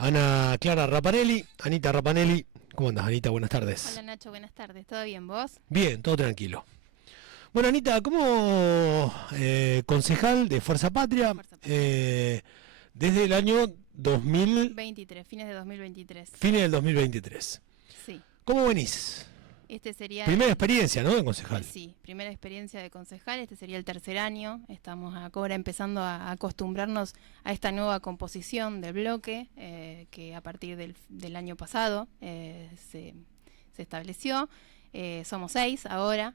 Ana Clara Rapanelli, Anita Rapanelli. ¿Cómo andas, Anita? Buenas tardes. Hola Nacho, buenas tardes. ¿Todo bien vos? Bien, todo tranquilo. Bueno, Anita, como concejal de Fuerza Patria, Fuerza Patria. desde el año 2000, 23, fines de 2023. fines del 2023. Sí. ¿Cómo venís? Este sería... Primera experiencia, ¿no?, de concejal. Sí, primera experiencia de concejal. Este sería el tercer año. Estamos ahora empezando a acostumbrarnos a esta nueva composición del bloque que a partir del año pasado se estableció. Somos 6 ahora,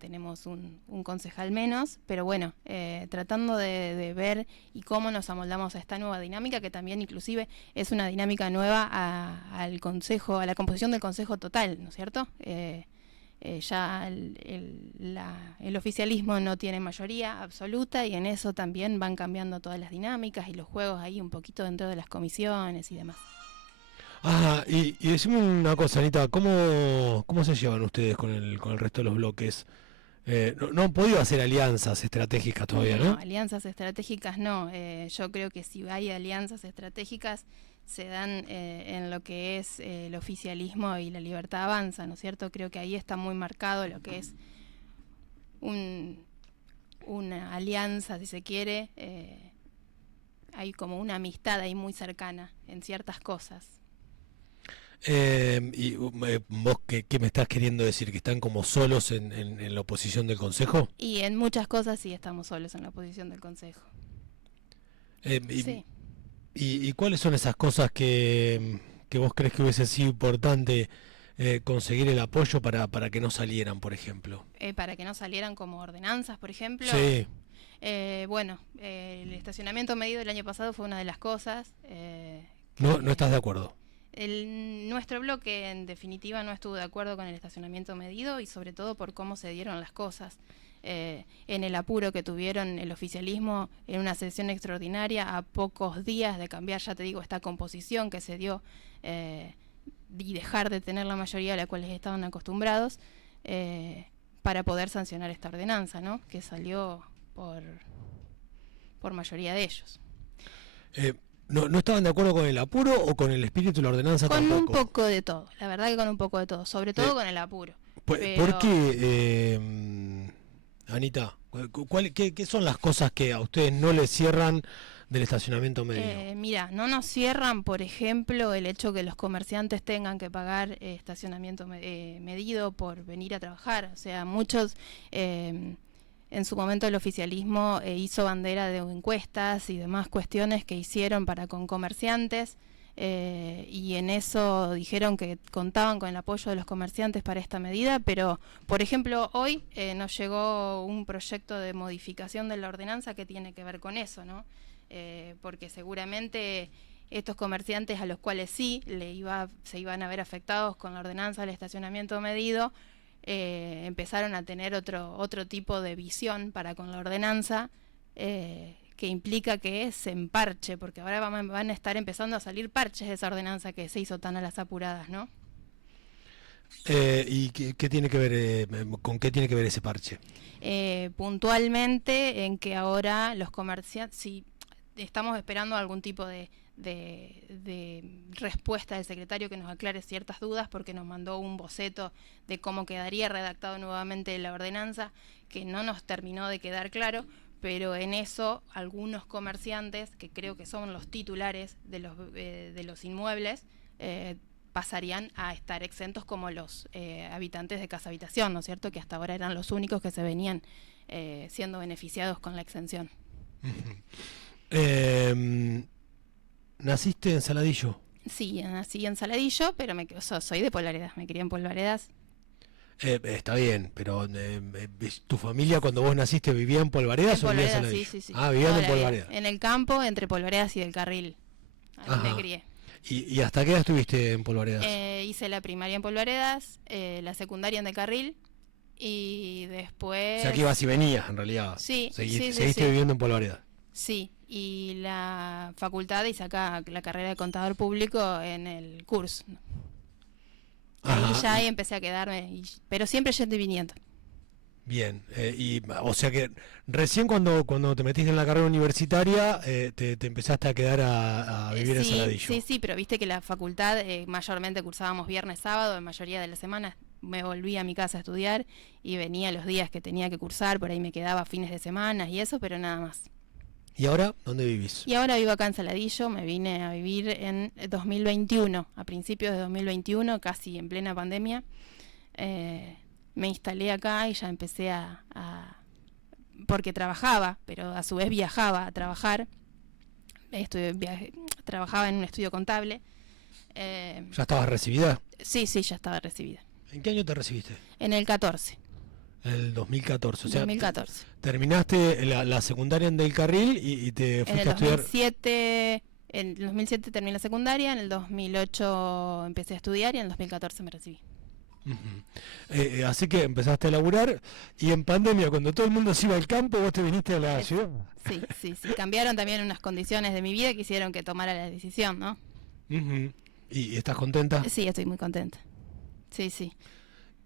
tenemos un concejal menos, pero bueno, tratando de ver y cómo nos amoldamos a esta nueva dinámica, que también inclusive es una dinámica nueva al consejo, a la composición del consejo total, ¿no es cierto? Ya el oficialismo no tiene mayoría absoluta y en eso también van cambiando todas las dinámicas y los juegos ahí un poquito dentro de las comisiones y demás. Ah, y decime una cosa, Anita, ¿cómo se llevan ustedes con el resto de los bloques? No han podido hacer alianzas estratégicas todavía, ¿no? No, alianzas estratégicas no. Yo creo que si hay alianzas estratégicas se dan en lo que es el oficialismo y la Libertad Avanza, ¿no es cierto? Creo que ahí está muy marcado lo que es una alianza, si se quiere. Hay como una amistad ahí muy cercana en ciertas cosas. Y vos, ¿qué me estás queriendo decir? ¿Que están como solos en la oposición del Consejo? Y en muchas cosas sí estamos solos en la oposición del Consejo. Sí. ¿Y cuáles son esas cosas que vos crees que hubiese sido importante conseguir el apoyo para que no salieran, por ejemplo? Para que no salieran como ordenanzas, por ejemplo. Sí. Bueno, el estacionamiento medido el año pasado fue una de las cosas. ¿No estás de acuerdo? Nuestro bloque en definitiva no estuvo de acuerdo con el estacionamiento medido y sobre todo por cómo se dieron las cosas. En el apuro que tuvieron el oficialismo en una sesión extraordinaria a pocos días de cambiar, ya te digo, esta composición que se dio y dejar de tener la mayoría a la cual estaban acostumbrados para poder sancionar esta ordenanza, ¿no? Que salió por mayoría de ellos. ¿No estaban de acuerdo con el apuro o con el espíritu de la ordenanza con tampoco? Un poco de todo, la verdad que con un poco de todo, sobre todo con el apuro. ¿Por qué, Anita? ¿Qué son las cosas que a ustedes no les cierran del estacionamiento medido? Mira, no nos cierran, por ejemplo, el hecho que los comerciantes tengan que pagar estacionamiento medido por venir a trabajar. O sea, muchos... en su momento el oficialismo hizo bandera de encuestas y demás cuestiones que hicieron para con comerciantes y en eso dijeron que contaban con el apoyo de los comerciantes para esta medida, pero por ejemplo hoy nos llegó un proyecto de modificación de la ordenanza que tiene que ver con eso, ¿no? Porque seguramente estos comerciantes a los cuales sí se iban a ver afectados con la ordenanza del estacionamiento medido, empezaron a tener otro tipo de visión para con la ordenanza que implica que se emparche, porque ahora van a estar empezando a salir parches de esa ordenanza que se hizo tan a las apuradas, ¿no? ¿Y qué tiene que ver, con qué tiene que ver ese parche? Puntualmente en que ahora los comerciantes, si estamos esperando algún tipo de respuesta del secretario que nos aclare ciertas dudas, porque nos mandó un boceto de cómo quedaría redactado nuevamente la ordenanza, que no nos terminó de quedar claro, pero en eso algunos comerciantes, que creo que son los titulares de los inmuebles, pasarían a estar exentos como los habitantes de casa habitación, ¿no es cierto?, que hasta ahora eran los únicos que se venían siendo beneficiados con la exención. ¿Naciste en Saladillo? Sí, nací en Saladillo, pero soy de Polvaredas, me crié en Polvaredas. Está bien, pero ¿tu familia cuando vos naciste vivía en Polvaredas o vivía en Saladillo? Sí. Ah, vivían en Polvaredas. En el campo, entre Polvaredas y del Carril. Ahí me crié. ¿Y hasta qué edad estuviste en Polvaredas? Hice la primaria en Polvaredas, la secundaria en Del Carril y después... O sea que ibas y venías en realidad. Sí, Seguiste viviendo en Polvaredas. Sí, y la facultad hice acá la carrera de contador público en el curso. Ahí ya empecé a quedarme, pero siempre yendo y viniendo. Bien, o sea que recién cuando te metiste en la carrera universitaria te empezaste a quedar a vivir en Saladillo. Sí, pero viste que la facultad mayormente cursábamos viernes, sábado, en mayoría de la semana me volví a mi casa a estudiar y venía los días que tenía que cursar, por ahí me quedaba fines de semana y eso, pero nada más. ¿Y ahora dónde vivís? Y ahora vivo acá en Saladillo, me vine a vivir en 2021, a principios de 2021, casi en plena pandemia. Me instalé acá y ya empecé porque trabajaba, pero a su vez viajaba a trabajar. Trabajaba en un estudio contable. ¿Ya estabas recibida? Sí, ya estaba recibida. ¿En qué año te recibiste? En el 14. En el 2014. O sea, 2014. Terminaste la secundaria en Del Carril y te fuiste a estudiar. En el 2007 terminé la secundaria, en el 2008 empecé a estudiar y en el 2014 me recibí. Así que empezaste a laburar y en pandemia, cuando todo el mundo se iba al campo, vos te viniste a la ciudad. Sí. Cambiaron también unas condiciones de mi vida que hicieron que tomara la decisión, ¿no? ¿Y estás contenta? Sí, estoy muy contenta. Sí.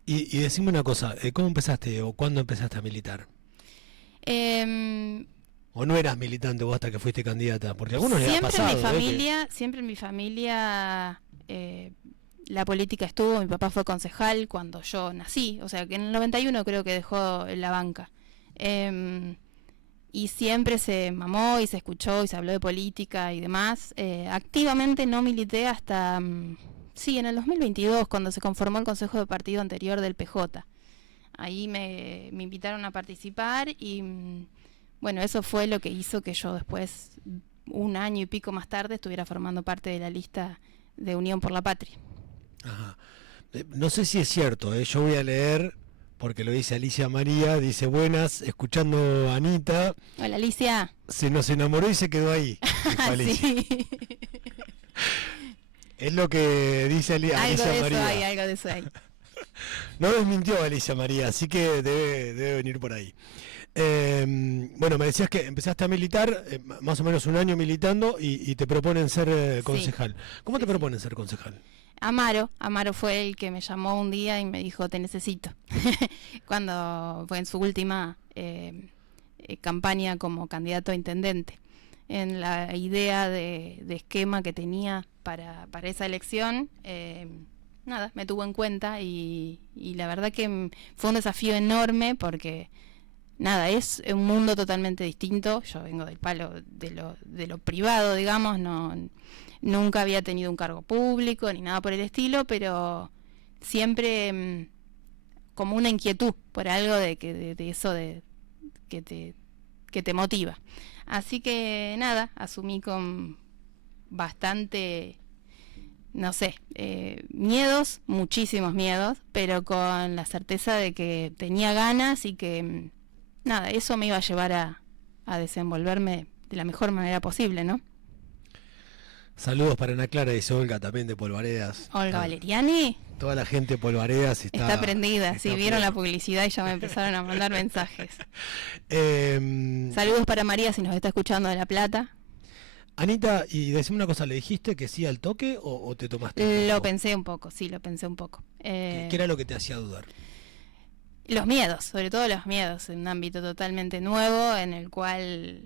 Y decime una cosa, ¿cómo empezaste o cuándo empezaste a militar? ¿O no eras militante vos hasta que fuiste candidata? Porque a algunos les ha pasado. Siempre en mi familia la política estuvo. Mi papá fue concejal cuando yo nací, o sea que en el 91 creo que dejó la banca. Y siempre se mamó y se escuchó y se habló de política y demás. Activamente no milité hasta, en el 2022, cuando se conformó el consejo de partido anterior del PJ. Ahí me invitaron a participar y, bueno, eso fue lo que hizo que yo después, un año y pico más tarde, estuviera formando parte de la lista de Unión por la Patria. Ajá. No sé si es cierto, yo voy a leer, porque lo dice Alicia María, dice: buenas, escuchando a Anita. Hola, Alicia. Se nos enamoró y se quedó ahí, dijo Alicia. Sí. Es lo que dice Alicia María. Algo de eso hay. No desmintió Alicia María, así que debe venir por ahí. Bueno, me decías que empezaste a militar, más o menos un año militando, y te proponen ser concejal. Sí. ¿Cómo te proponen ser concejal? Amaro fue el que me llamó un día y me dijo: te necesito. Cuando fue en su última campaña como candidato a intendente. En la idea de esquema que tenía para esa elección, me tuvo en cuenta y la verdad que fue un desafío enorme porque es un mundo totalmente distinto. Yo vengo del palo de lo privado, digamos, nunca había tenido un cargo público ni nada por el estilo, pero siempre como una inquietud por algo de eso que te motiva. Así que asumí con bastante, miedos, muchísimos miedos, pero con la certeza de que tenía ganas y que eso me iba a llevar a desenvolverme de la mejor manera posible, ¿no? Saludos para Ana Clara, dice Olga, también de Polvaredas. Olga Valeriani. Toda la gente de Polvaredas está prendida. Sí, vieron la publicidad y ya me empezaron a mandar mensajes. Saludos para María, si nos está escuchando de La Plata. Anita, y decime una cosa, ¿le dijiste que sí al toque o te tomaste? Lo pensé un poco. ¿Qué era lo que te hacía dudar? Los miedos, sobre todo los miedos, en un ámbito totalmente nuevo, en el cual,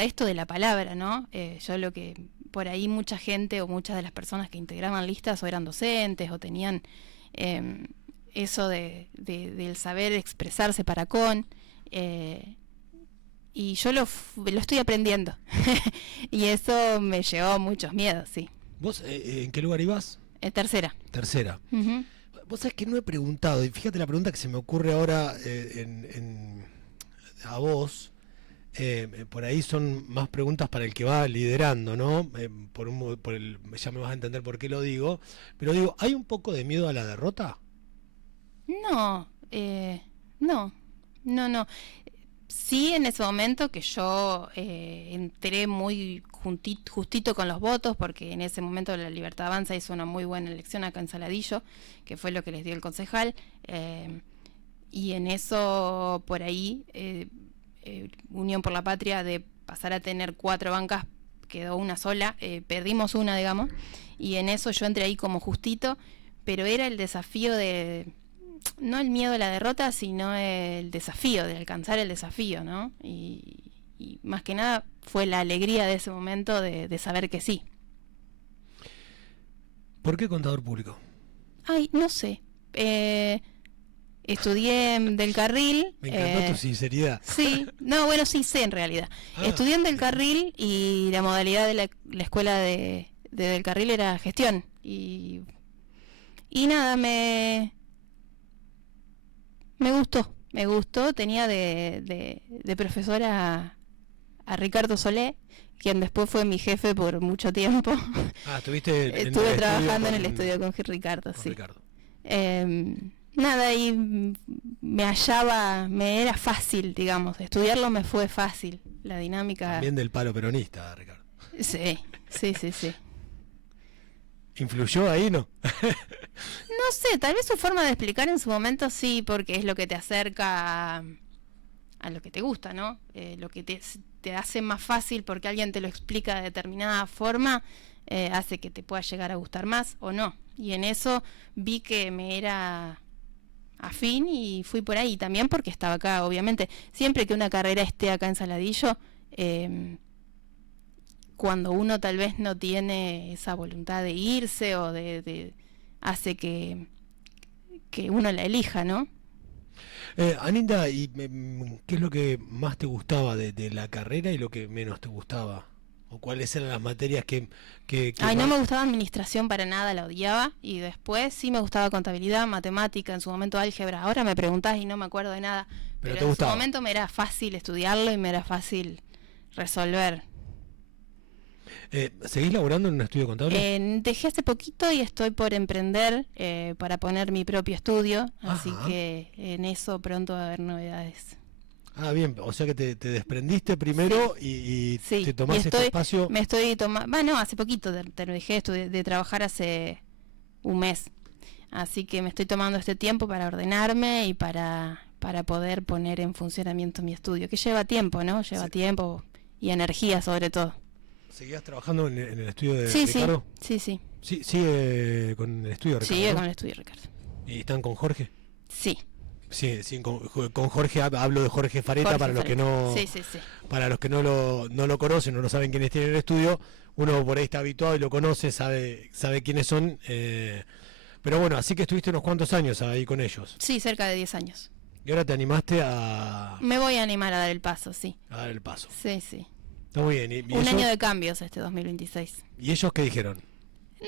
esto de la palabra, ¿no? Yo lo que, por ahí mucha gente o muchas de las personas que integraban listas o eran docentes o tenían eso del saber expresarse para con, y yo lo estoy aprendiendo, y eso me llevó muchos miedos, sí. ¿Vos en qué lugar ibas? Tercera. Uh-huh. Vos sabés que no he preguntado, y fíjate la pregunta que se me ocurre ahora a vos, por ahí son más preguntas para el que va liderando, ¿no? Ya me vas a entender por qué lo digo, pero digo, ¿hay un poco de miedo a la derrota? No. Sí, en ese momento que yo entré muy justito con los votos, porque en ese momento la Libertad Avanza hizo una muy buena elección acá en Saladillo, que fue lo que les dio el concejal, y en eso por ahí Unión por la Patria, de pasar a tener 4 bancas, quedó una sola, perdimos una, digamos, y en eso yo entré ahí como justito, pero era el desafío de no el miedo a la derrota, sino el desafío, de alcanzar el desafío, ¿no? Y más que nada fue la alegría de ese momento de saber que sí. ¿Por qué contador público? Ay, no sé. Estudié en Del Carril. Me encantó tu sinceridad. Sí, no, bueno, sí sé en realidad. Estudié en Del Carril y la modalidad de la escuela de Del Carril era gestión. Y nada, me gustó. Tenía de profesora a Ricardo Solé, quien después fue mi jefe por mucho tiempo. Estuve trabajando en el estudio con Ricardo, sí. Ricardo. Nada, y me era fácil, digamos, estudiarlo me fue fácil, la dinámica. También del palo peronista, Ricardo. Sí. ¿Influyó ahí, no? No sé, tal vez su forma de explicar en su momento sí, porque es lo que te acerca a lo que te gusta, ¿no? Lo que te hace más fácil porque alguien te lo explica de determinada forma, hace que te pueda llegar a gustar más o no. Y en eso vi que me era afín y fui por ahí también porque estaba acá, obviamente. Siempre que una carrera esté acá en Saladillo, cuando uno tal vez no tiene esa voluntad de irse o hace que uno la elija, ¿no? Aninda, ¿y qué es lo que más te gustaba de la carrera y lo que menos te gustaba? ¿O cuáles eran las materias que Ay, más... no me gustaba administración para nada, la odiaba. Y después sí me gustaba contabilidad, matemática, en su momento álgebra. Ahora me preguntás y no me acuerdo de nada. Pero en su momento me era fácil estudiarlo y me era fácil resolver. ¿Seguís laburando en un estudio contable? Dejé hace poquito y estoy por emprender para poner mi propio estudio. Así Ajá. que en eso pronto va a haber novedades. Ah, bien, o sea que te desprendiste primero y sí. te tomás este espacio. Me estoy tomando, bueno, hace poquito dejé de trabajar hace un mes, así que me estoy tomando este tiempo para ordenarme y para poder poner en funcionamiento mi estudio, que lleva tiempo, ¿no? Lleva tiempo y energía sobre todo. ¿Seguías trabajando en el estudio de sí, Ricardo? Sí. ¿Sigue con el estudio de Ricardo? Sigue ¿no? con el estudio de Ricardo. ¿Y están con Jorge? Sí. Sí, con Jorge, hablo de Jorge Fareta, para los que no para los que no lo conocen o no saben quiénes tienen el estudio. Uno por ahí está habituado y lo conoce, sabe quiénes son, pero bueno, así que estuviste unos cuantos años ahí con ellos. Sí, cerca de 10 años. Y ahora te animaste a... Me voy a animar a dar el paso, sí. A dar el paso. Sí. Está muy bien. ¿Y un ellos? año de cambios este 2026. ¿Y ellos qué dijeron?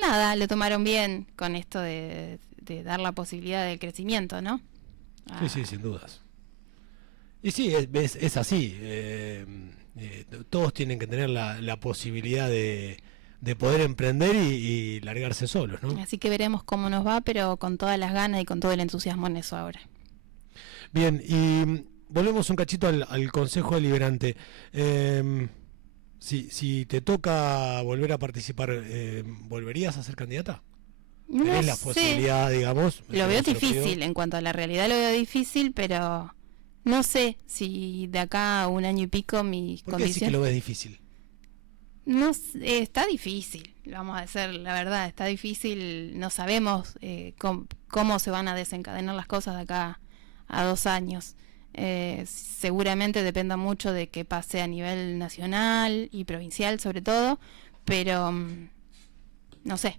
Nada, lo tomaron bien con esto de dar la posibilidad del crecimiento, ¿no? Sí, sin dudas. Y sí, es así. Todos tienen que tener la posibilidad de poder emprender y largarse solos, ¿no? Así que veremos cómo nos va, pero con todas las ganas y con todo el entusiasmo en eso ahora. Bien, y volvemos un cachito al Consejo Deliberante. Si te toca volver a participar, ¿volverías a ser candidata? ¿Tenés la posibilidad, digamos? Lo veo difícil, en cuanto a la realidad lo veo difícil, pero no sé si de acá a un año y pico mis ¿Por qué decís que lo ves difícil? No, está difícil, vamos a decir la verdad, está difícil, no sabemos cómo se van a desencadenar las cosas de acá a 2 años. Seguramente dependa mucho de qué pase a nivel nacional y provincial sobre todo, pero no sé.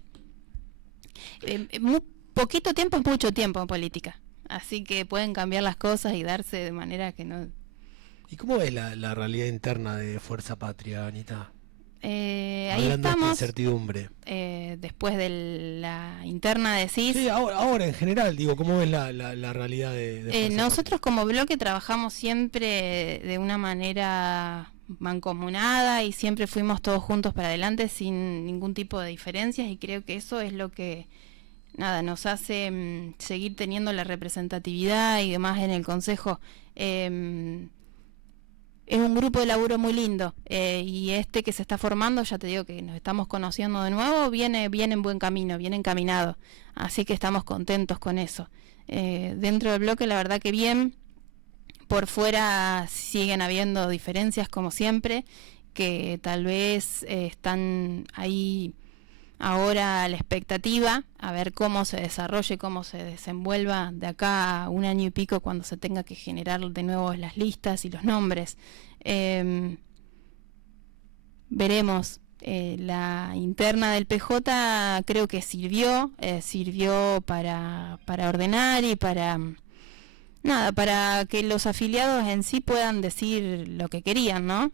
Poquito tiempo es mucho tiempo en política, así que pueden cambiar las cosas y darse de manera que no... ¿Y cómo ves la realidad interna de Fuerza Patria, Anita? Ahí hablando estamos, de incertidumbre. Después de la interna de CIS. Sí, ahora en general, digo, ¿cómo ves la realidad de Fuerza nosotros Patria? como bloque trabajamos siempre de una manera mancomunada y siempre fuimos todos juntos para adelante sin ningún tipo de diferencias, y creo que eso es lo que nos hace seguir teniendo la representatividad y demás en el Consejo. Es un grupo de laburo muy lindo, y este que se está formando, ya te digo que nos estamos conociendo de nuevo, viene en buen camino, viene encaminado, así que estamos contentos con eso. Dentro del bloque la verdad que bien, por fuera siguen habiendo diferencias como siempre, que tal vez están ahí ahora la expectativa, a ver cómo se desarrolle, cómo se desenvuelva de acá a un año y pico cuando se tenga que generar de nuevo las listas y los nombres. Veremos. La interna del PJ creo que sirvió para ordenar y para que los afiliados en sí puedan decir lo que querían, ¿no?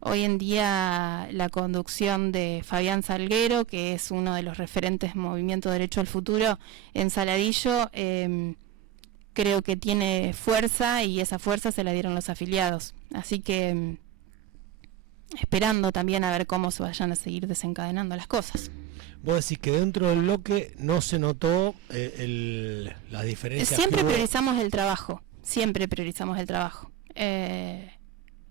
Hoy en día la conducción de Fabián Salguero, que es uno de los referentes Movimiento Derecho al Futuro en Saladillo, creo que tiene fuerza, y esa fuerza se la dieron los afiliados. Así que esperando también a ver cómo se vayan a seguir desencadenando las cosas. Vos decís que dentro del bloque no se notó las diferencias. Siempre priorizamos el trabajo,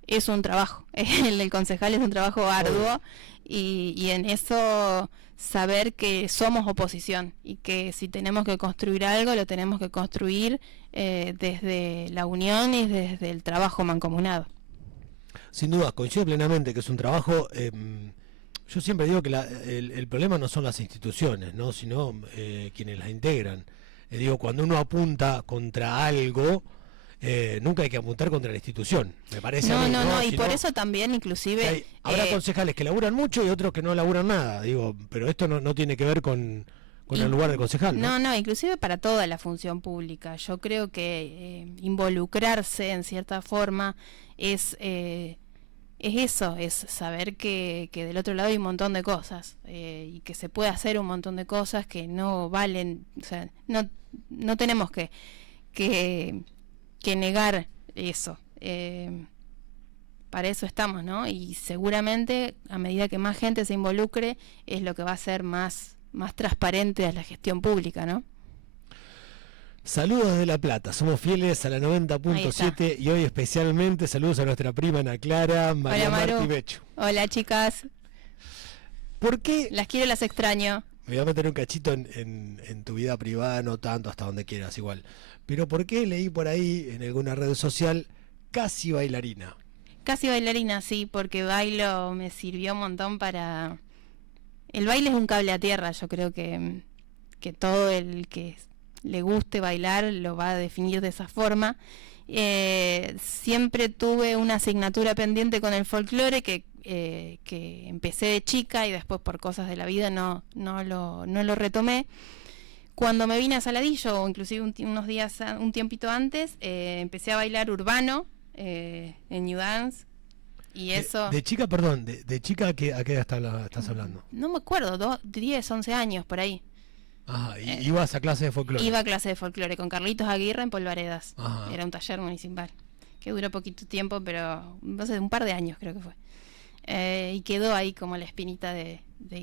es un trabajo, el del concejal es un trabajo arduo, y en eso saber que somos oposición y que si tenemos que construir algo lo tenemos que construir desde la unión y desde el trabajo mancomunado. Sin duda, coincido plenamente que es un trabajo. Yo siempre digo que el problema no son las instituciones, ¿no? Sino quienes las integran. Digo, cuando uno apunta contra algo, nunca hay que apuntar contra la institución, me parece. No, y por eso también inclusive habrá concejales que laburan mucho y otros que no laburan nada, digo, pero esto no tiene que ver con el lugar de concejal, ¿no? No, inclusive para toda la función pública. Yo creo que involucrarse en cierta forma es eso, es saber que del otro lado hay un montón de cosas, y que se puede hacer un montón de cosas que no valen, o sea, no tenemos que negar eso. Para eso estamos, ¿no? Y seguramente a medida que más gente se involucre es lo que va a ser más transparente a la gestión pública, ¿no? Saludos de La Plata, somos fieles a la 90.7 y hoy especialmente saludos a nuestra prima Ana Clara, María Martí Becho. Hola, chicas. ¿Por qué? Las quiero, las extraño. Me voy a meter un cachito en tu vida privada, no tanto, hasta donde quieras igual. Pero ¿por qué leí por ahí en alguna red social casi bailarina? Casi bailarina, sí, porque bailo me sirvió un montón para... El baile es un cable a tierra, yo creo que todo el que le guste bailar lo va a definir de esa forma. Siempre tuve una asignatura pendiente con el folclore que empecé de chica y después por cosas de la vida no lo retomé. Cuando me vine a Saladillo, o inclusive un tiempito antes, empecé a bailar urbano en New Dance. Y eso... De chica, perdón, de chica ¿a qué edad estás hablando? No me acuerdo, 10, 11 años por ahí. Ajá, ¿ibas a clase de folclore? Iba a clase de folclore con Carlitos Aguirre en Polvaredas. Ajá. Era un taller municipal que duró poquito tiempo, pero no sé, un par de años creo que fue. Y quedó ahí como la espinita de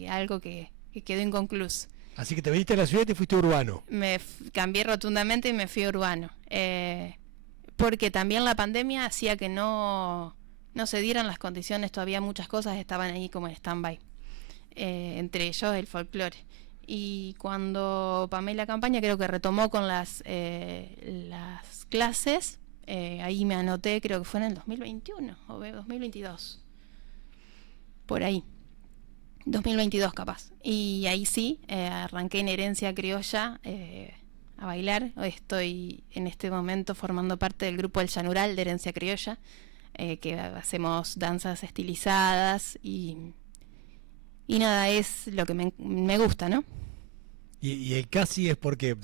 algo que quedó inconcluso. Así que te viniste a la ciudad y te fuiste urbano. Me cambié rotundamente y me fui urbano. Porque también la pandemia hacía que no se dieran las condiciones, todavía muchas cosas estaban ahí como en stand-by. Entre ellos el folclore. Y cuando Pamela Campaña creo que retomó con las clases, ahí me anoté, creo que fue en el 2021 o 2022. Por ahí. 2022 capaz. Y ahí sí, arranqué en Herencia Criolla a bailar. Hoy estoy en este momento formando parte del grupo El Llanural de Herencia Criolla, que hacemos danzas estilizadas y nada, es lo que me gusta, ¿no? Y el casi es porque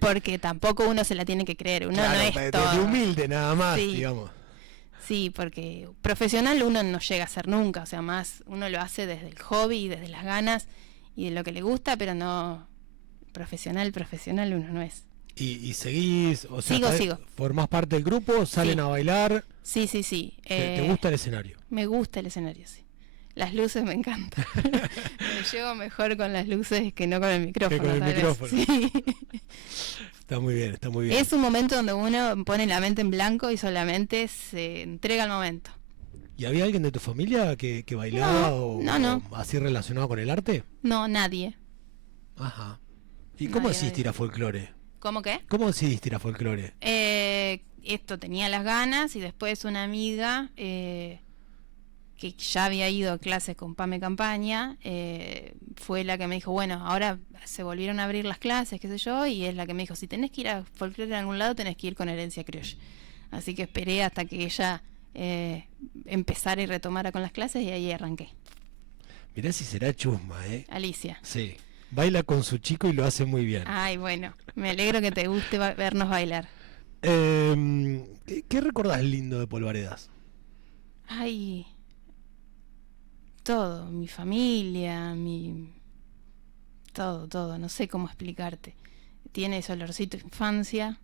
porque tampoco uno se la tiene que creer, uno claro, no es todo. De humilde nada más, sí, digamos. Sí, porque profesional uno no llega a ser nunca, o sea, más uno lo hace desde el hobby, desde las ganas y de lo que le gusta, pero no profesional uno no es. Y seguís, o sea, sigo. formás parte del grupo, salen a bailar. Sí. ¿Te gusta el escenario? Me gusta el escenario, sí. Las luces me encantan. Me llevo mejor con las luces que no con el micrófono. Que con el micrófono. Sí. Está muy bien. Es un momento donde uno pone la mente en blanco y solamente se entrega al momento. ¿Y había alguien de tu familia que bailaba no. o así relacionado con el arte? No, nadie. Ajá. ¿Y cómo decidiste ir a folclore? ¿Cómo qué? ¿Cómo decidiste ir a folclore? Esto tenía las ganas y después una amiga que que ya había ido a clases con PAME Campaña, fue la que me dijo, bueno, ahora se volvieron a abrir las clases, qué sé yo, y es la que me dijo, si tenés que ir a folclore en algún lado, tenés que ir con Herencia Criolla. Así que esperé hasta que ella empezara y retomara con las clases y ahí arranqué. Mirá si será chusma, Alicia. Sí. Baila con su chico y lo hace muy bien. Ay, bueno, me alegro que te guste vernos bailar. ¿Qué recordás lindo de Polvaredas? Ay, todo, mi familia, todo, no sé cómo explicarte. Tiene ese olorcito de infancia.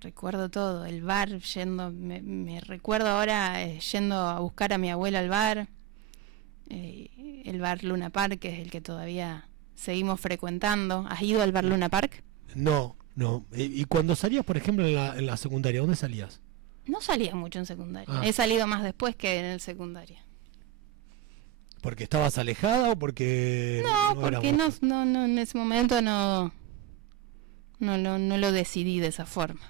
Recuerdo todo, el bar, me recuerdo ahora yendo a buscar a mi abuela al bar, el bar Luna Park, que es el que todavía seguimos frecuentando. ¿Has ido al bar Luna Park? No. ¿Y cuando salías, por ejemplo, en la secundaria, dónde salías? No salía mucho en secundaria, Ah. he salido más después que en el secundaria. ¿Porque estabas alejada o porque...? No, porque no, en ese momento no lo decidí de esa forma.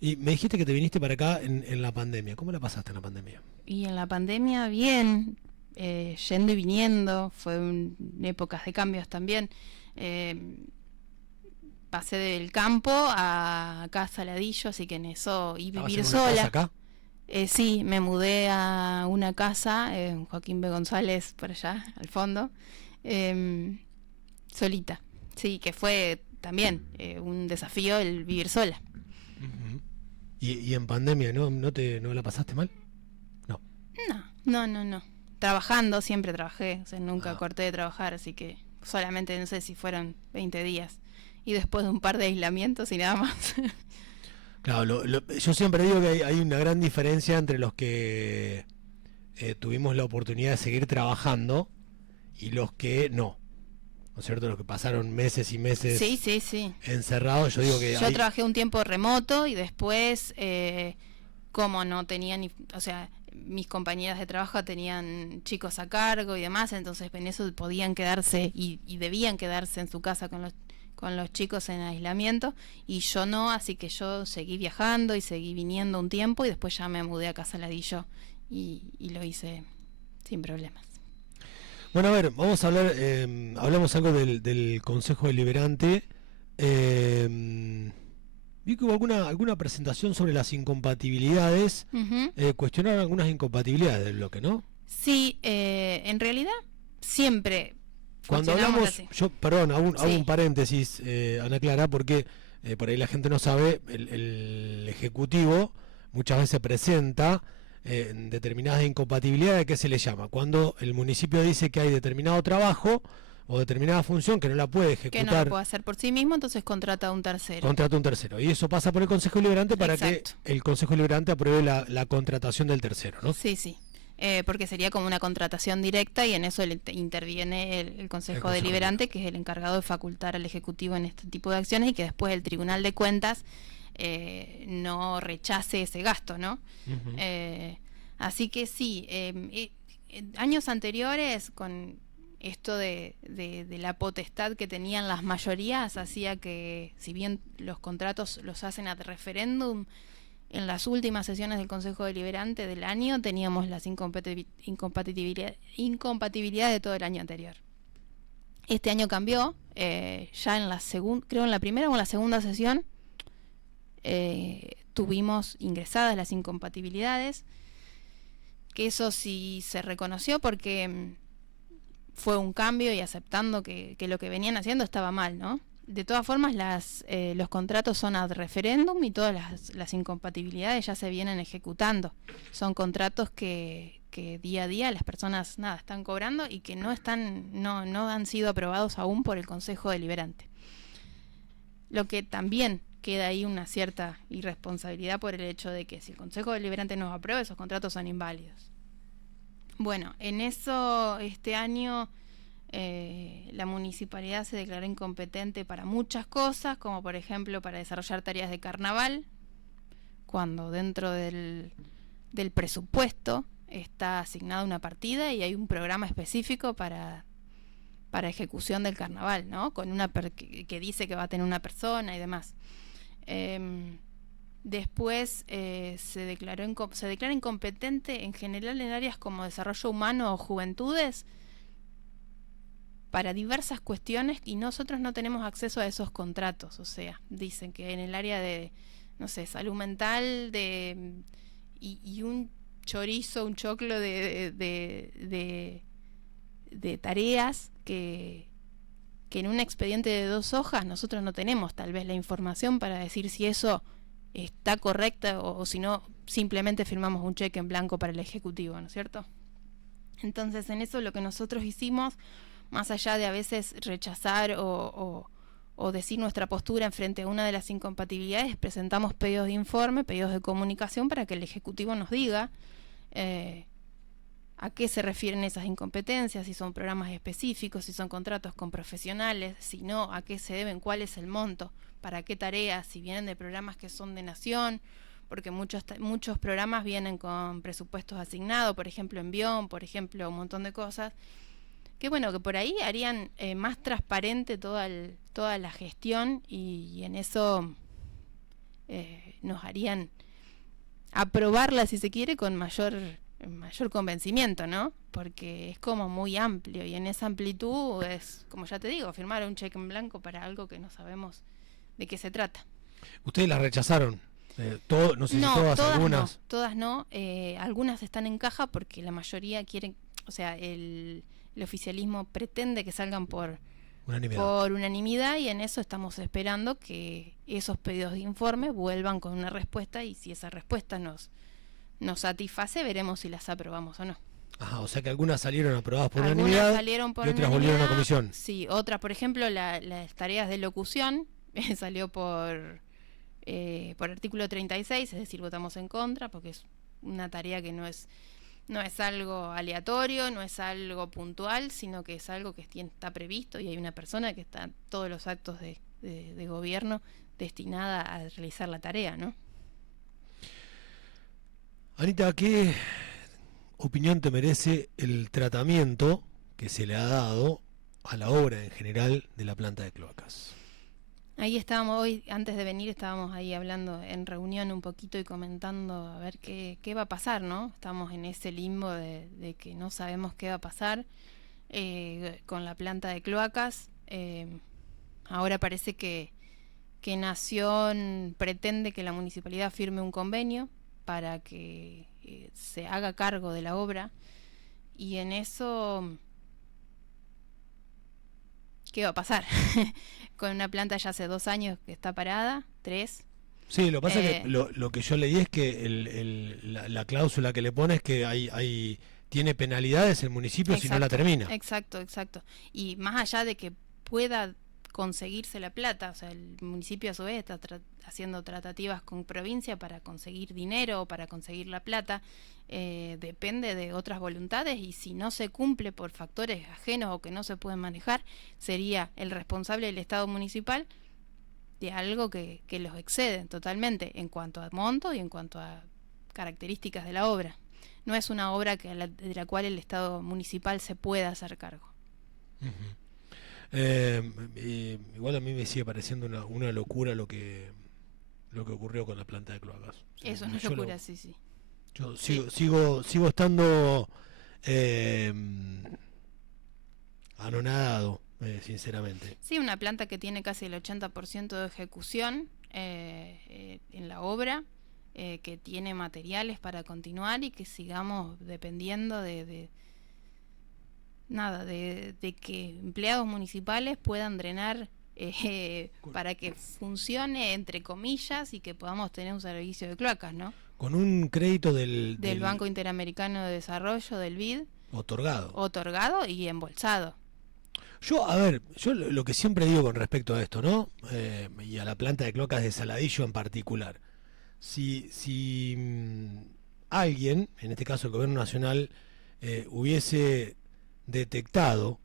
Y me dijiste que te viniste para acá en la pandemia. ¿Cómo la pasaste en la pandemia? Y en la pandemia, bien, yendo y viniendo, fue épocas de cambios también. Pasé del campo a acá a Saladillo, así que en eso, y vivir ¿Estabas en una sola. casa acá? Sí, me mudé a una casa, Joaquín B. González, por allá, al fondo, solita. Sí, que fue también un desafío el vivir sola. Uh-huh. ¿Y en pandemia no la pasaste mal? No. No. Trabajando, siempre trabajé, o sea, nunca corté de trabajar, así que solamente, no sé si fueron 20 días. Y después de un par de aislamientos y nada más. Claro, yo siempre digo que hay una gran diferencia entre los que tuvimos la oportunidad de seguir trabajando y los que no. ¿No es cierto? Los que pasaron meses y meses Sí. encerrados. Yo digo que yo trabajé un tiempo remoto y después, como no tenía o sea, mis compañeras de trabajo tenían chicos a cargo y demás, entonces en eso podían quedarse y debían quedarse en su casa con los chicos en aislamiento, y yo no, así que yo seguí viajando y seguí viniendo un tiempo y después ya me mudé a Saladillo y lo hice sin problemas. Bueno, a ver, vamos a hablar, hablamos algo del Consejo Deliberante. Vi que hubo alguna presentación sobre las incompatibilidades, cuestionaron algunas incompatibilidades del bloque, ¿no? Sí, en realidad siempre. Cuando hablamos, hago un paréntesis, Ana Clara, porque por ahí la gente no sabe, el Ejecutivo muchas veces presenta determinadas incompatibilidades. ¿Qué se le llama? Cuando el municipio dice que hay determinado trabajo o determinada función que no la puede ejecutar, que no lo puede hacer por sí mismo, entonces contrata a un tercero. Y eso pasa por el Consejo Deliberante para que el Consejo Deliberante apruebe la contratación del tercero, ¿no? Sí. Porque sería como una contratación directa y en eso interviene el Consejo Deliberante, que es el encargado de facultar al Ejecutivo en este tipo de acciones y que después el Tribunal de Cuentas no rechace ese gasto, ¿no? Uh-huh. Así que sí, años anteriores, con esto de la potestad que tenían las mayorías, hacía que, si bien los contratos los hacen ad referéndum, en las últimas sesiones del Consejo Deliberante del año teníamos las incompatibilidades de todo el año anterior. Este año cambió, ya en creo en la primera o en la segunda sesión tuvimos ingresadas las incompatibilidades, que eso sí se reconoció porque fue un cambio y aceptando que lo que venían haciendo estaba mal, ¿no? De todas formas, los contratos son ad referéndum y todas las incompatibilidades ya se vienen ejecutando. Son contratos que día a día las personas están cobrando y que no han sido aprobados aún por el Consejo Deliberante. Lo que también queda ahí una cierta irresponsabilidad por el hecho de que si el Consejo Deliberante no aprueba, esos contratos son inválidos. Bueno, en eso este año la municipalidad se declaró incompetente para muchas cosas, como por ejemplo para desarrollar tareas de carnaval, cuando dentro del presupuesto está asignada una partida y hay un programa específico para ejecución del carnaval, ¿no? Con que dice que va a tener una persona y demás. Después se declara incompetente en general en áreas como desarrollo humano o juventudes para diversas cuestiones y nosotros no tenemos acceso a esos contratos. O sea, dicen que en el área de, no sé, salud mental y un chorizo, un choclo de tareas que en un expediente de 2 hojas nosotros no tenemos tal vez la información para decir si eso está correcta o si no, simplemente firmamos un cheque en blanco para el Ejecutivo, ¿no es cierto? Entonces, en eso lo que nosotros hicimos, más allá de a veces rechazar o decir nuestra postura en frente a una de las incompatibilidades, presentamos pedidos de informe, pedidos de comunicación para que el Ejecutivo nos diga a qué se refieren esas incompetencias, si son programas específicos, si son contratos con profesionales, si no, a qué se deben, cuál es el monto, para qué tareas, si vienen de programas que son de nación, porque muchos programas vienen con presupuestos asignados, por ejemplo Envión, por ejemplo un montón de cosas, que bueno, que por ahí harían más transparente toda la gestión y en eso nos harían aprobarla, si se quiere, con mayor convencimiento, ¿no? Porque es como muy amplio y en esa amplitud es, como ya te digo, firmar un cheque en blanco para algo que no sabemos de qué se trata. ¿Ustedes las rechazaron? No sé si todas, algunas. No, todas no. Algunas están en caja porque la mayoría quieren, o sea, el oficialismo pretende que salgan por unanimidad y en eso estamos esperando que esos pedidos de informe vuelvan con una respuesta y si esa respuesta nos satisface, veremos si las aprobamos o no. Ajá, o sea que algunas salieron aprobadas por unanimidad y otras volvieron a comisión. Sí, otras, por ejemplo, las tareas de locución salió por artículo 36, es decir, votamos en contra porque es una tarea que no es algo aleatorio, no es algo puntual, sino que es algo que está previsto y hay una persona que está en todos los actos de gobierno destinada a realizar la tarea, ¿no? Anita, ¿qué opinión te merece el tratamiento que se le ha dado a la obra en general de la planta de cloacas? Ahí estábamos hoy, antes de venir, estábamos ahí hablando en reunión un poquito y comentando a ver qué va a pasar, ¿no? Estamos en ese limbo de que no sabemos qué va a pasar con la planta de cloacas. Ahora parece que Nación pretende que la municipalidad firme un convenio para que se haga cargo de la obra y en eso ¿qué va a pasar? Con una planta ya hace 2 años que está parada, 3. Sí, lo que pasa es que lo que yo leí es que la cláusula que le pone es que tiene penalidades el municipio si no la termina. Exacto. Y más allá de que pueda conseguirse la plata, o sea, el municipio a su vez está haciendo tratativas con provincia para conseguir dinero o para conseguir la plata, depende de otras voluntades y si no se cumple por factores ajenos o que no se pueden manejar, sería el responsable del Estado municipal de algo que los excede totalmente en cuanto a monto y en cuanto a características de la obra. No es una obra de la cual el Estado municipal se pueda hacer cargo. Uh-huh. Igual a mí me sigue pareciendo una locura lo que ocurrió con la planta de cloacas. Eso es una locura, sí. Yo sigo estando anonadado, sinceramente. Sí, una planta que tiene casi el 80% de ejecución en la obra, que tiene materiales para continuar y que sigamos dependiendo de que empleados municipales puedan drenar para que funcione entre comillas y que podamos tener un servicio de cloacas, ¿no? Con un crédito del Banco Interamericano de Desarrollo, del BID, otorgado y embolsado. Yo lo que siempre digo con respecto a esto, ¿no? Y a la planta de cloacas de Saladillo en particular, si alguien, en este caso el gobierno nacional, hubiese detectado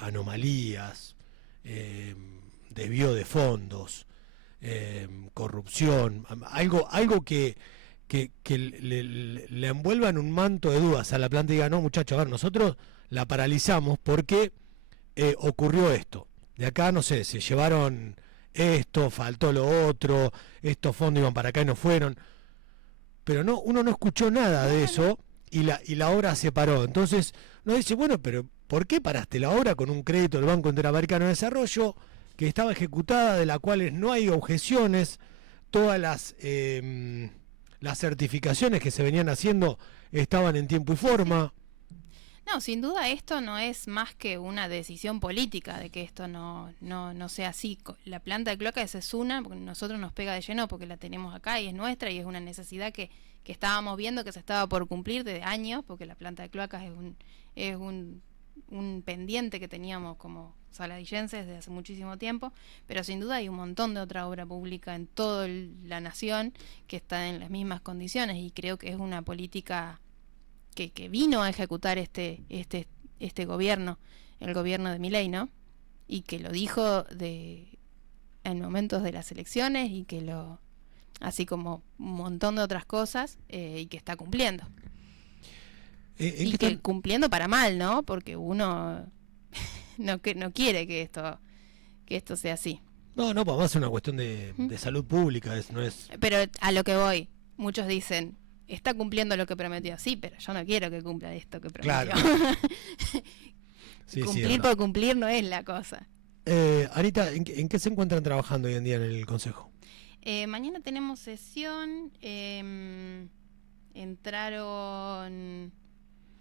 anomalías, desvío de fondos, corrupción, algo que le envuelva en un manto de dudas a la planta y diga, no muchachos, a ver, nosotros la paralizamos porque ocurrió esto. De acá, no sé, se llevaron esto, faltó lo otro, estos fondos iban para acá y no fueron. Pero no, uno no escuchó nada de eso y la obra se paró. Entonces uno dice, bueno, pero ¿por qué paraste la obra con un crédito del Banco Interamericano de Desarrollo que estaba ejecutada, de la cual no hay objeciones? Todas las certificaciones que se venían haciendo estaban en tiempo y forma. No, sin duda esto no es más que una decisión política de que esto no sea así. La planta de cloacas es una, porque nosotros nos pega de lleno porque la tenemos acá y es nuestra y es una necesidad que estábamos viendo que se estaba por cumplir desde años, porque la planta de cloacas es un pendiente que teníamos como saladillenses desde hace muchísimo tiempo, pero sin duda hay un montón de otra obra pública en toda la nación que está en las mismas condiciones y creo que es una política que vino a ejecutar este gobierno, el gobierno de Milei, ¿no? Y que lo dijo en momentos de las elecciones y que así como un montón de otras cosas, y que está cumpliendo. Y que cumpliendo para mal, ¿no? Porque uno no quiere que esto sea así. No, pues va a ser una cuestión de salud pública, no es... Pero a lo que voy, muchos dicen, está cumpliendo lo que prometió. Sí, pero yo no quiero que cumpla esto que prometió. Claro. Cumplir por cumplir no es la cosa. Anita, ¿en qué se encuentran trabajando hoy en día en el Consejo? Mañana tenemos sesión. Entraron...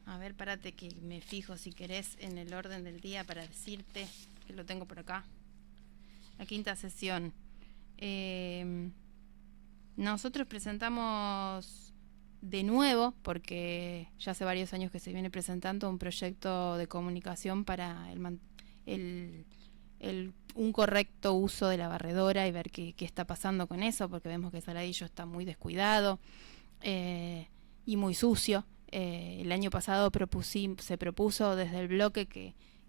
A ver, párate que me fijo si querés en el orden del día para decirte, que lo tengo por acá. La quinta sesión. Nosotros presentamos de nuevo, porque ya hace varios años que se viene presentando un proyecto de comunicación para un correcto uso de la barredora y ver qué está pasando con eso, porque vemos que Saladillo está muy descuidado y muy sucio. El año pasado se propuso desde el bloque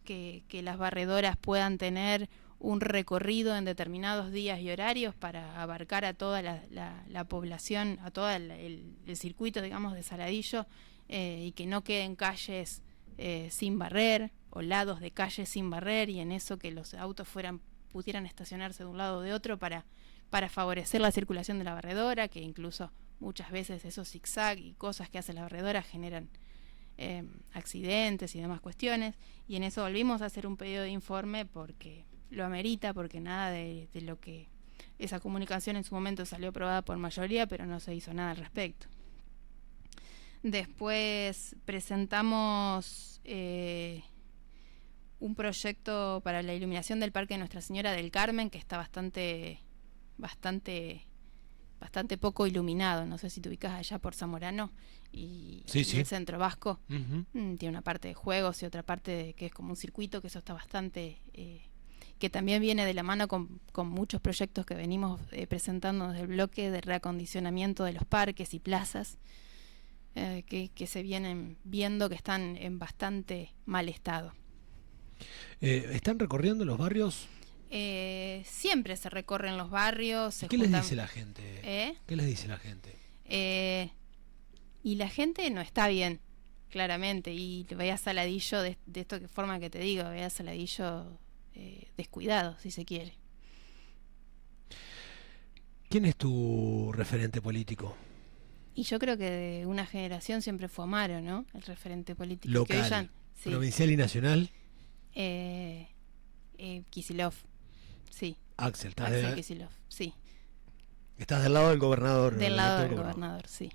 que las barredoras puedan tener un recorrido en determinados días y horarios para abarcar a toda la población, a todo el circuito, digamos, de Saladillo, y que no queden calles sin barrer o lados de calles sin barrer, y en eso que los autos pudieran estacionarse de un lado o de otro para favorecer la circulación de la barredora, que incluso muchas veces esos zigzag y cosas que hace la barredora generan accidentes y demás cuestiones, y en eso volvimos a hacer un pedido de informe porque lo amerita, porque nada de lo que esa comunicación en su momento salió aprobada por mayoría, pero no se hizo nada al respecto. Después presentamos un proyecto para la iluminación del Parque de Nuestra Señora del Carmen, que está bastante poco iluminado. No sé si te ubicas allá por Zamorano y el centro vasco. Tiene una parte de juegos y otra parte que es como un circuito, que eso está bastante... que también viene de la mano con muchos proyectos que venimos presentando desde el bloque de reacondicionamiento de los parques y plazas, que se vienen viendo que están en bastante mal estado. ¿Están recorriendo los barrios? Siempre se recorren los barrios. ¿Qué les dice la gente? ¿Qué les dice la gente? Y la gente no está bien, claramente, y ve a Saladillo de esto que forma que te digo, ve a Saladillo descuidado, si se quiere. ¿Quién es tu referente político? Y yo creo que de una generación siempre fue Amaro, ¿no? El referente político. Local, provincial y nacional. Kicillof, sí. Axel Kicillof, sí. Estás del lado del gobernador. Del lado del gobernador, sí.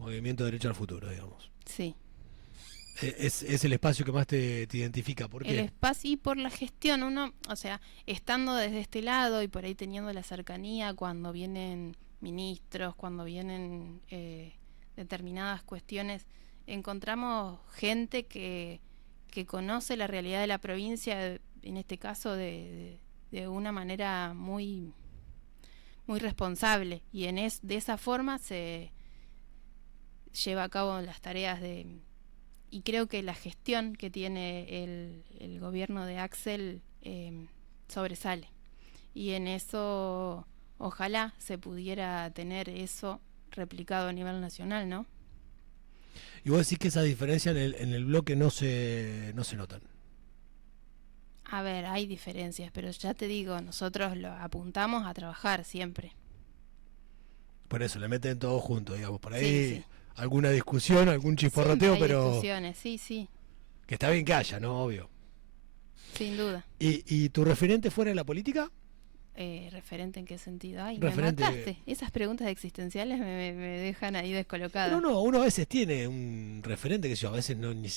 Movimiento Derecho al Futuro, digamos. Sí. Es el espacio que más te identifica. ¿Por qué? El espacio y por la gestión. Uno, o sea, estando desde este lado y por ahí teniendo la cercanía cuando vienen ministros, cuando vienen determinadas cuestiones, encontramos gente que conoce la realidad de la provincia, en este caso de una manera muy, muy responsable, y de esa forma se lleva a cabo las tareas y creo que la gestión que tiene el gobierno de Axel sobresale, y en eso ojalá se pudiera tener eso replicado a nivel nacional, ¿no? Y vos decís que esa diferencia en el bloque no se notan. A ver, hay diferencias, pero ya te digo, nosotros lo apuntamos a trabajar siempre. Por eso, le meten todo junto, digamos. Por Sí, ahí sí. alguna discusión, algún Siempre chisporroteo, hay pero discusiones, sí, sí, que está bien que haya, ¿no? Obvio. sin duda. ¿Y tu referente fuera de la política? ¿Referente en qué sentido? Ay, me Referente. mataste. Esas preguntas existenciales me dejan ahí descolocada. Pero no, uno a veces tiene un referente que yo, a veces no ni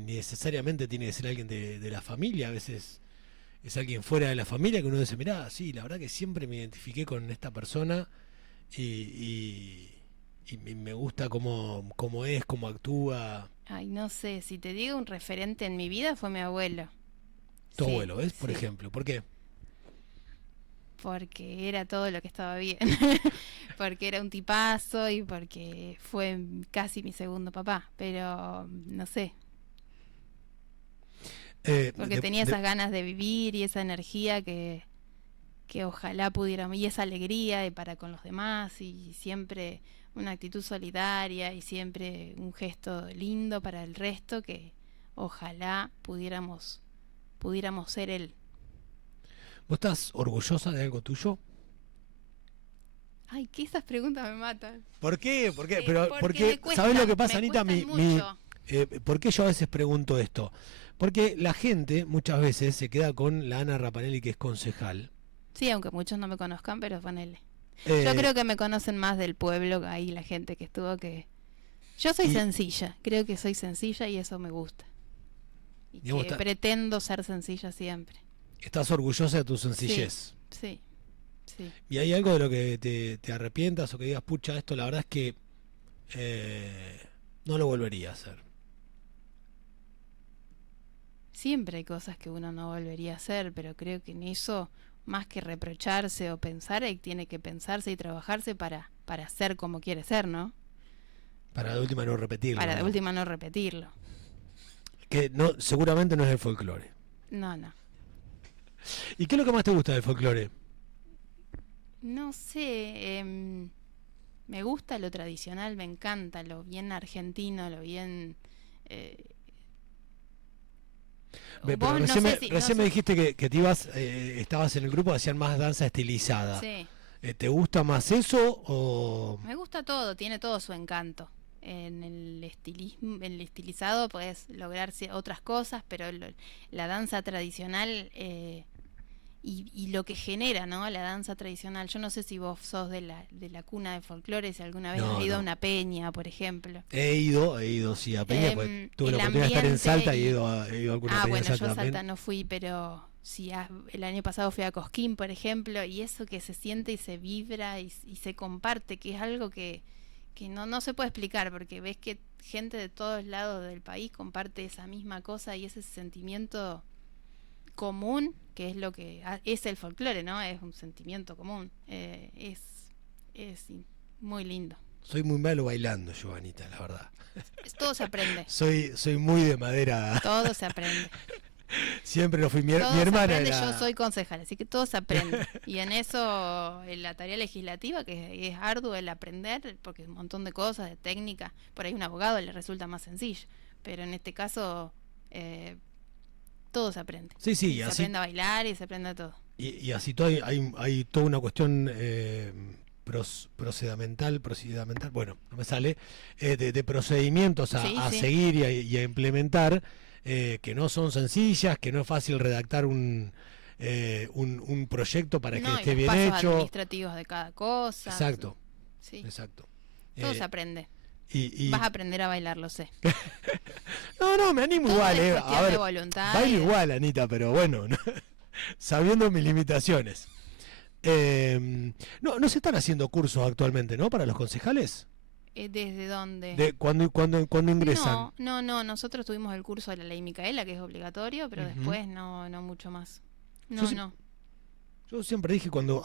necesariamente tiene que ser alguien de la familia, a veces es alguien fuera de la familia que uno dice, mirá, sí, la verdad que siempre me identifiqué con esta persona y me gusta cómo es, cómo actúa. Ay, no sé, si te digo un referente en mi vida fue mi abuelo. Tu Sí, abuelo, ¿ves? Por sí, ejemplo, ¿por qué? porque era todo lo que estaba bien. Porque era un tipazo y porque fue casi mi segundo papá. Pero no sé, porque tenía esas ganas de vivir y esa energía que ojalá pudiéramos, y esa alegría y para con los demás, y siempre una actitud solidaria y siempre un gesto lindo para el resto, que ojalá pudiéramos ser él. ¿Vos estás orgullosa de algo tuyo? Ay, que esas preguntas me matan. ¿Por qué? ¿Por qué? Porque Porque, me cuestan, ¿sabés lo que pasa, me Anita? cuestan mucho. ¿Por qué yo a veces pregunto esto? Porque la gente muchas veces se queda con la Ana Rapanelli, que es concejal. Sí, aunque muchos no me conozcan, pero ponele. Eh, Yo creo que me conocen más del pueblo, ahí la gente que estuvo, que... Yo soy y, sencilla, creo que soy sencilla y eso me gusta. Y digamos, que pretendo ser sencilla siempre. estás orgullosa de tu Sí, sencillez. sí, sí. ¿Y hay algo de lo que te arrepientas o que digas, pucha, esto la verdad es que no lo volvería a hacer? Siempre hay cosas que uno no volvería a hacer, pero creo que en eso, más que reprocharse o pensar, tiene que pensarse y trabajarse para ser como quiere ser, ¿no? Para de última no repetirlo. Para de ¿no? última no repetirlo. Que no, seguramente no es el folclore. No, no. ¿Y qué es lo que más te gusta del folclore? No sé, me gusta lo tradicional, me encanta lo bien argentino, lo bien... Pero vos no recién sé si... recién me dijiste que te ibas, estabas en el grupo que hacían más danza estilizada. Sí, ¿Te gusta más eso o...? me gusta todo, tiene todo su encanto. En el estilismo, en el estilizado puedes lograr otras cosas, pero la danza tradicional y lo que genera, ¿no? La danza tradicional. Yo no sé si vos sos de la cuna de folclore, si alguna vez has ido a una peña, por ejemplo. He ido sí a peña, porque tuve la oportunidad de estar en Salta y he ido a alguna peña bueno, en Salta yo a también. Salta no fui, pero sí, el año pasado fui a Cosquín, por ejemplo, y eso que se siente y se vibra y se comparte, que es algo que no se puede explicar, porque ves que gente de todos lados del país comparte esa misma cosa y ese sentimiento común, que es lo que es el folclore, ¿no? Es un sentimiento común. Es muy lindo. Soy muy malo bailando, yo, Anita, la verdad. Todo se aprende. Soy muy de madera. Todo se aprende. Siempre lo fui. Mi Todo se hermana aprende, era... yo soy concejal, así que todo se aprende. Y en eso, en la tarea legislativa, que es arduo el aprender, porque un montón de cosas, de técnica, por ahí un abogado le resulta más sencillo. Pero en este caso, todo se aprende. Sí, sí, se así, aprende a bailar y se aprende a todo. y así todo hay toda una cuestión procedimental, bueno, no me sale, de procedimientos Sí, a sí. seguir y a implementar, que no son sencillas, que no es fácil redactar un proyecto para que No, y esté los bien pasos hecho. administrativos de cada cosa. Exacto, Sí, exacto. todo Eh, se aprende. y Vas a aprender a bailar, lo sé. no, me animo Todo igual, es a cuestión de ver, voluntad. bailo igual, Anita, pero bueno, sabiendo mis limitaciones. No se están haciendo cursos actualmente, ¿no? Para los concejales. ¿Desde dónde? De cuando ingresan. No, nosotros tuvimos el curso de la ley Micaela, que es obligatorio, pero Ujú. después no mucho más. Yo No, sí- no. Yo siempre dije cuando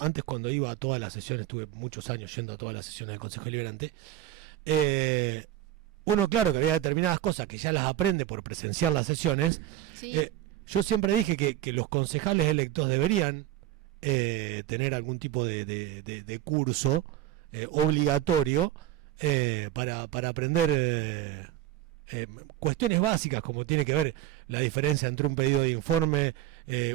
iba a todas las sesiones, estuve muchos años yendo a todas las sesiones del Consejo Deliberante, uno claro que había determinadas cosas que ya las aprende por presenciar las sesiones. Sí, Yo siempre dije que los concejales electos deberían tener algún tipo de curso obligatorio para aprender cuestiones básicas como tiene que ver la diferencia entre un pedido de informe,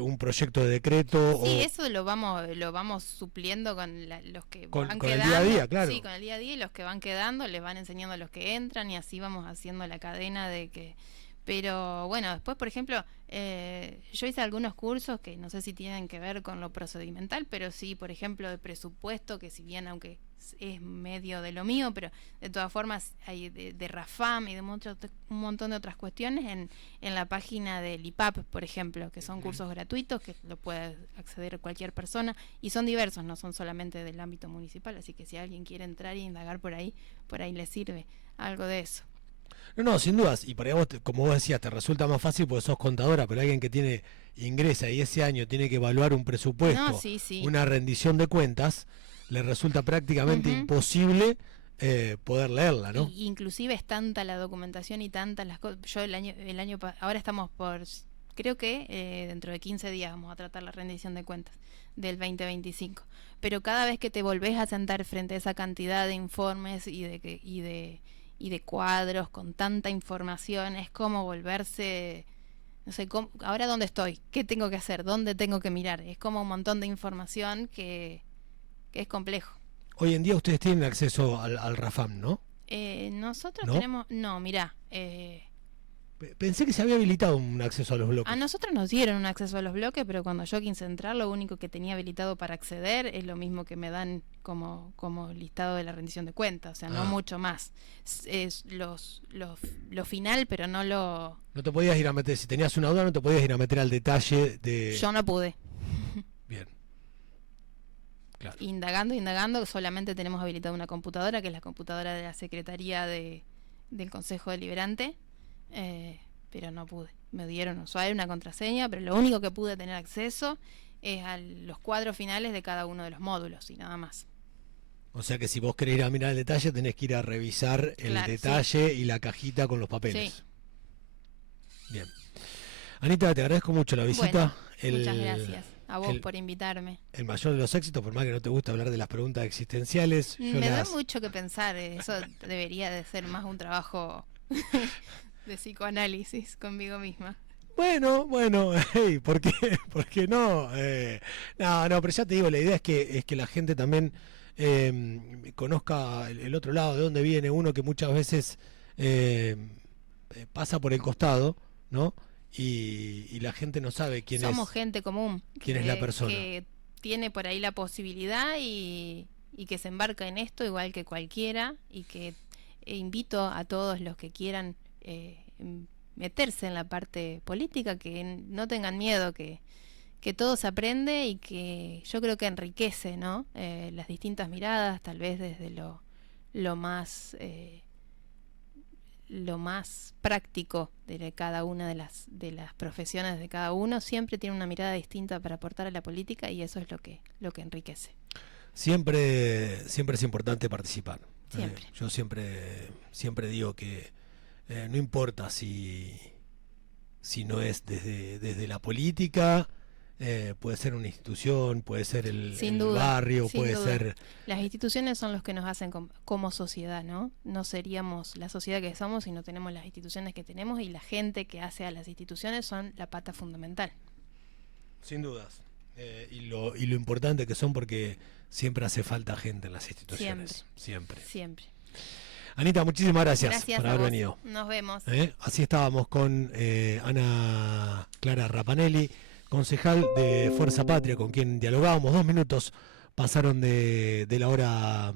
un proyecto de decreto. Sí, eso lo vamos supliendo con los que van con quedando. El día a día, claro. Sí, con el día a día, y los que van quedando les van enseñando a los que entran, y así vamos haciendo la cadena de que... Pero bueno, después, por ejemplo, yo hice algunos cursos que no sé si tienen que ver con lo procedimental, pero sí, por ejemplo, de presupuesto, que si bien, aunque es medio de lo mío, pero de todas formas hay de RAFAM y de un montón de otras cuestiones en la página del IPAP, por ejemplo, que son cursos gratuitos que lo puede acceder cualquier persona, y son diversos, no son solamente del ámbito municipal, así que si alguien quiere entrar y indagar por ahí les sirve algo de eso. No, sin dudas, y para vos, como vos decías, te resulta más fácil porque sos contadora, pero alguien que ingresa y ese año tiene que evaluar un presupuesto, una rendición de cuentas, le resulta prácticamente imposible poder leerla, ¿no? Inclusive es tanta la documentación y tantas las cosas. Yo ahora estamos creo que dentro de 15 días vamos a tratar la rendición de cuentas del 2025. Pero cada vez que te volvés a sentar frente a esa cantidad de informes y de cuadros con tanta información, es como volverse, no sé, ahora dónde estoy, qué tengo que hacer, dónde tengo que mirar. Es como un montón de información que es complejo. Hoy en día ustedes tienen acceso al RAFAM, ¿no? Nosotros tenemos... No, mirá. Pensé que se había habilitado un acceso a los bloques. A nosotros nos dieron un acceso a los bloques, pero cuando yo quise entrar, lo único que tenía habilitado para acceder es lo mismo que me dan como listado de la rendición de cuentas, o sea, no mucho más. Es lo final, pero no lo... No te podías ir a meter, si tenías una duda, no te podías ir a meter al detalle de... Yo no pude. Bien. Claro. Indagando, solamente tenemos habilitada una computadora, que es la computadora de la Secretaría del Consejo Deliberante, pero no pude. Me dieron un usuario, una contraseña, pero lo único que pude tener acceso es a los cuadros finales de cada uno de los módulos y nada más. O sea que si vos querés ir a mirar el detalle, tenés que ir a revisar el detalle y la cajita con los papeles. Sí. Bien. Anita, te agradezco mucho la visita. Bueno, muchas gracias a vos por invitarme. El mayor de los éxitos, por más que no te gusta hablar de las preguntas existenciales. Me da mucho que pensar, eso debería de ser más un trabajo de psicoanálisis conmigo misma. Bueno, hey, ¿por qué no? No, pero ya te digo, la idea es que la gente también conozca el otro lado, de dónde viene uno, que muchas veces pasa por el costado, ¿no? Y la gente no sabe quién es. Somos gente común. ¿Quién es la persona? Que tiene por ahí la posibilidad y que se embarca en esto igual que cualquiera, y que invito a todos los que quieran meterse en la parte política, que no tengan miedo, que todo se aprende y que yo creo que enriquece, ¿no? Las distintas miradas, tal vez desde lo más práctico de cada una de las profesiones de cada uno. Siempre tiene una mirada distinta para aportar a la política, y eso es lo que enriquece. Siempre es importante participar. Siempre. Yo siempre digo que no importa si no es desde la política, puede ser una institución, puede ser el barrio, puede ser... Las instituciones son los que nos hacen como sociedad, ¿no? No seríamos la sociedad que somos si no tenemos las instituciones que tenemos, y la gente que hace a las instituciones son la pata fundamental. Sin dudas. Y lo importante que son, porque siempre hace falta gente en las instituciones. Siempre. Anita, muchísimas gracias por haber venido. Nos vemos. Así estábamos con Ana Clara Rapanelli, concejal de Fuerza Patria, con quien dialogábamos. 2 minutos pasaron de la hora